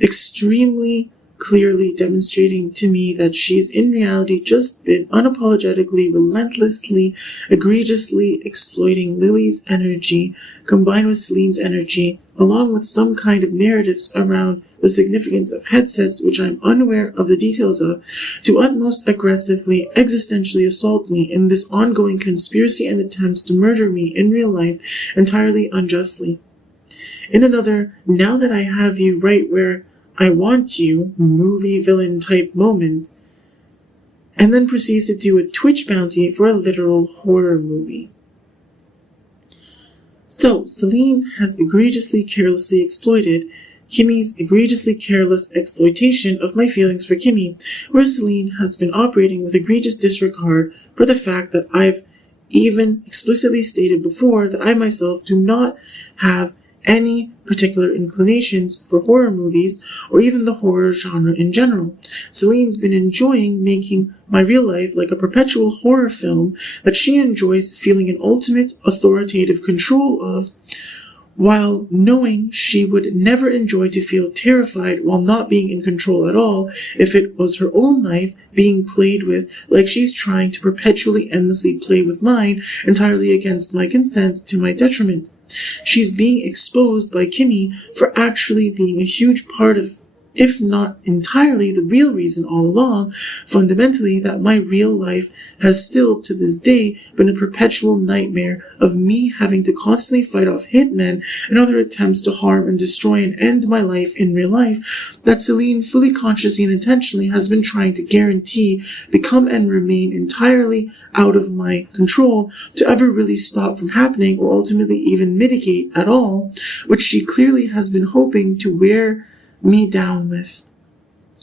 extremely clearly demonstrating to me that she's in reality just been unapologetically, relentlessly, egregiously exploiting Lily's energy combined with Celine's energy, along with some kind of narratives around the significance of headsets, which I'm unaware of the details of, to utmost aggressively, existentially assault me in this ongoing conspiracy and attempts to murder me in real life entirely unjustly. In another, now that I have you right where I want you, movie villain type moment, and then proceeds to do a Twitch bounty for a literal horror movie. So, Celine has egregiously carelessly exploited Kimmy's egregiously careless exploitation of my feelings for Kimmy, where Celine has been operating with egregious disregard for the fact that I've even explicitly stated before that I myself do not have any particular inclinations for horror movies or even the horror genre in general. Celine's been enjoying making my real life like a perpetual horror film that she enjoys feeling an ultimate authoritative control of, while knowing she would never enjoy to feel terrified while not being in control at all if it was her own life being played with like she's trying to perpetually endlessly play with mine entirely against my consent to my detriment. She's being exposed by Kimmy for actually being a huge part of, if not entirely, the real reason all along, fundamentally, that my real life has still, to this day, been a perpetual nightmare of me having to constantly fight off hitmen and other attempts to harm and destroy and end my life in real life, that Celine fully consciously and intentionally has been trying to guarantee become and remain entirely out of my control to ever really stop from happening or ultimately even mitigate at all, which she clearly has been hoping to wear me down with.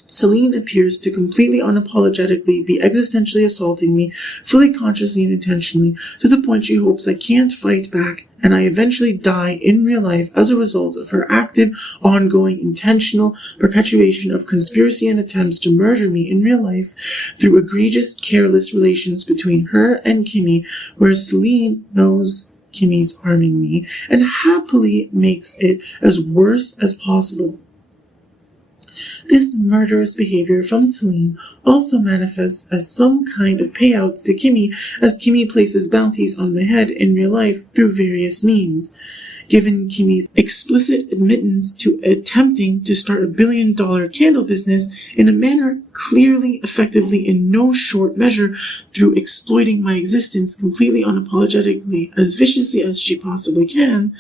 Celine appears to completely unapologetically be existentially assaulting me, fully consciously and intentionally, to the point she hopes I can't fight back and I eventually die in real life as a result of her active, ongoing, intentional perpetuation of conspiracy and attempts to murder me in real life through egregious, careless relations between her and Kimmy, where Celine knows Kimmy's harming me and happily makes it as worse as possible. This murderous behavior from Celine also manifests as some kind of payouts to Kimmy as Kimmy places bounties on my head in real life through various means. Given Kimmy's explicit admittance to attempting to start a $1 billion candle business in a manner clearly, effectively, in no short measure through exploiting my existence completely unapologetically as viciously as she possibly can,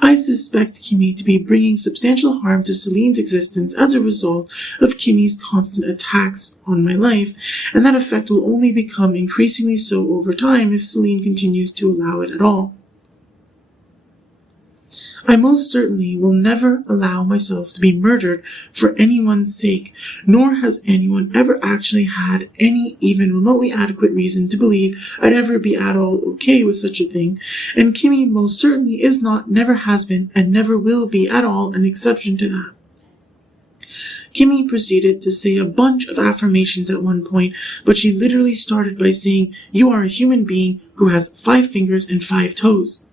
I suspect Kimmy to be bringing substantial harm to Celine's existence as a result of Kimmy's constant attacks on my life, and that effect will only become increasingly so over time if Celine continues to allow it at all. I most certainly will never allow myself to be murdered for anyone's sake, nor has anyone ever actually had any even remotely adequate reason to believe I'd ever be at all okay with such a thing, and Kimmy most certainly is not, never has been, and never will be at all an exception to that. Kimmy proceeded to say a bunch of affirmations at one point, but she literally started by saying, "You are a human being who has 5 fingers and 5 toes."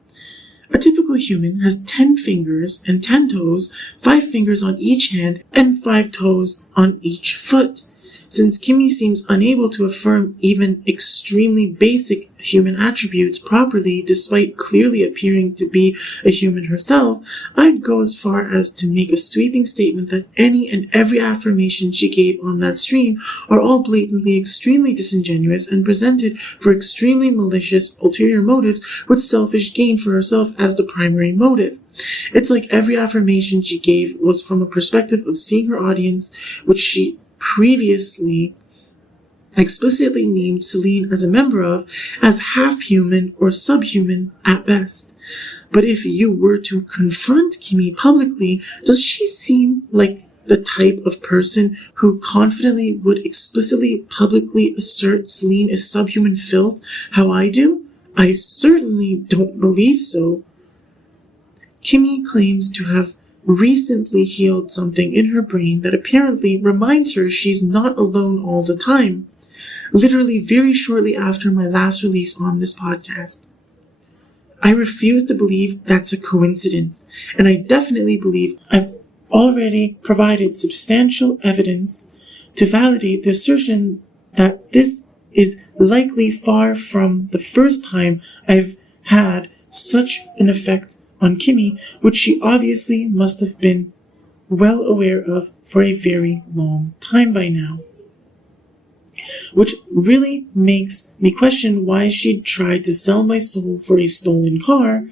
A typical human has 10 fingers and 10 toes, 5 fingers on each hand, and 5 toes on each foot. Since Kimmy seems unable to affirm even extremely basic human attributes properly, despite clearly appearing to be a human herself, I'd go as far as to make a sweeping statement that any and every affirmation she gave on that stream are all blatantly extremely disingenuous and presented for extremely malicious ulterior motives with selfish gain for herself as the primary motive. It's like every affirmation she gave was from a perspective of seeing her audience, which she previously explicitly named Celine as a member of, as half-human or subhuman at best. But if you were to confront Kimmy publicly, does she seem like the type of person who confidently would explicitly, publicly assert Celine is subhuman filth how I do? I certainly don't believe so. Kimmy claims to have recently healed something in her brain that apparently reminds her she's not alone all the time, literally very shortly after my last release on this podcast. I refuse to believe that's a coincidence, and I definitely believe I've already provided substantial evidence to validate the assertion that this is likely far from the first time I've had such an effect on Kimmy, which she obviously must have been well aware of for a very long time by now. Which really makes me question why she'd tried to sell my soul for a stolen car,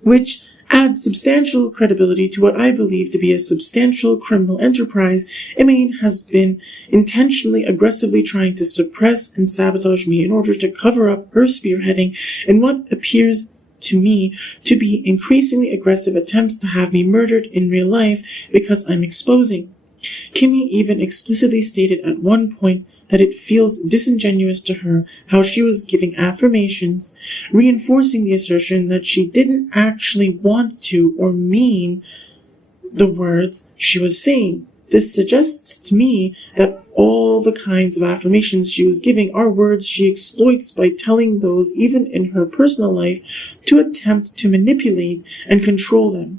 which adds substantial credibility to what I believe to be a substantial criminal enterprise Elaine has been intentionally aggressively trying to suppress and sabotage me in order to cover up her spearheading in what appears to me to be increasingly aggressive attempts to have me murdered in real life because I'm exposing. Kimmy even explicitly stated at one point that it feels disingenuous to her how she was giving affirmations, reinforcing the assertion that she didn't actually want to or mean the words she was saying. This suggests to me that all the kinds of affirmations she was giving are words she exploits by telling those, even in her personal life, to attempt to manipulate and control them.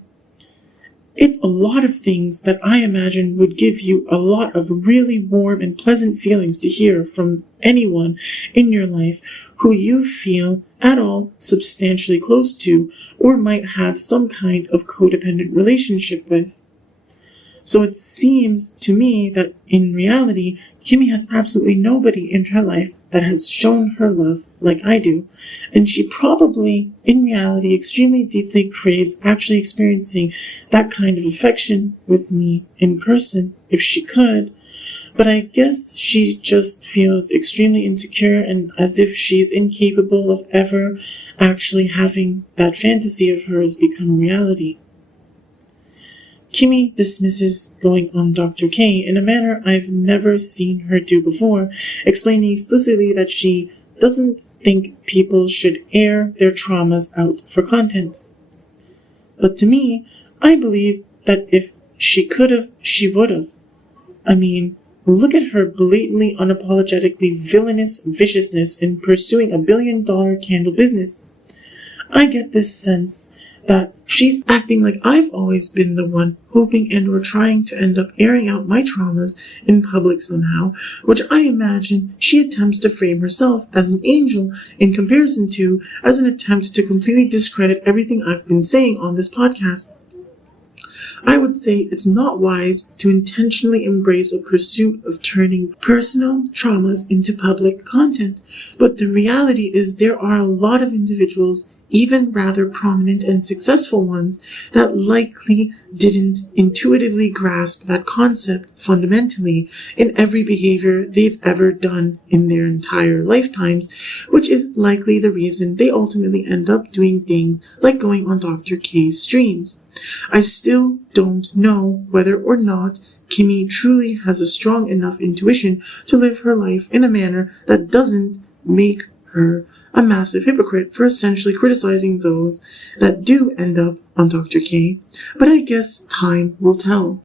It's a lot of things that I imagine would give you a lot of really warm and pleasant feelings to hear from anyone in your life who you feel at all substantially close to or might have some kind of codependent relationship with. So it seems to me that in reality, Kimmy has absolutely nobody in her life that has shown her love like I do, and she probably, in reality, extremely deeply craves actually experiencing that kind of affection with me in person, if she could, but I guess she just feels extremely insecure and as if she's incapable of ever actually having that fantasy of hers become reality. Kimmy dismisses going on Dr. K in a manner I've never seen her do before, explaining explicitly that she doesn't think people should air their traumas out for content. But to me, I believe that if she could have, she would have. I mean, look at her blatantly, unapologetically villainous viciousness in pursuing $1 billion candle business. I get this sense that she's acting like I've always been the one hoping and or trying to end up airing out my traumas in public somehow, which I imagine she attempts to frame herself as an angel in comparison to as an attempt to completely discredit everything I've been saying on this podcast. I would say it's not wise to intentionally embrace a pursuit of turning personal traumas into public content, but the reality is there are a lot of individuals, even rather prominent and successful ones, that likely didn't intuitively grasp that concept fundamentally in every behavior they've ever done in their entire lifetimes, which is likely the reason they ultimately end up doing things like going on Dr. K's streams. I still don't know whether or not Kimmy truly has a strong enough intuition to live her life in a manner that doesn't make her a massive hypocrite for essentially criticizing those that do end up on Dr. K, but I guess time will tell.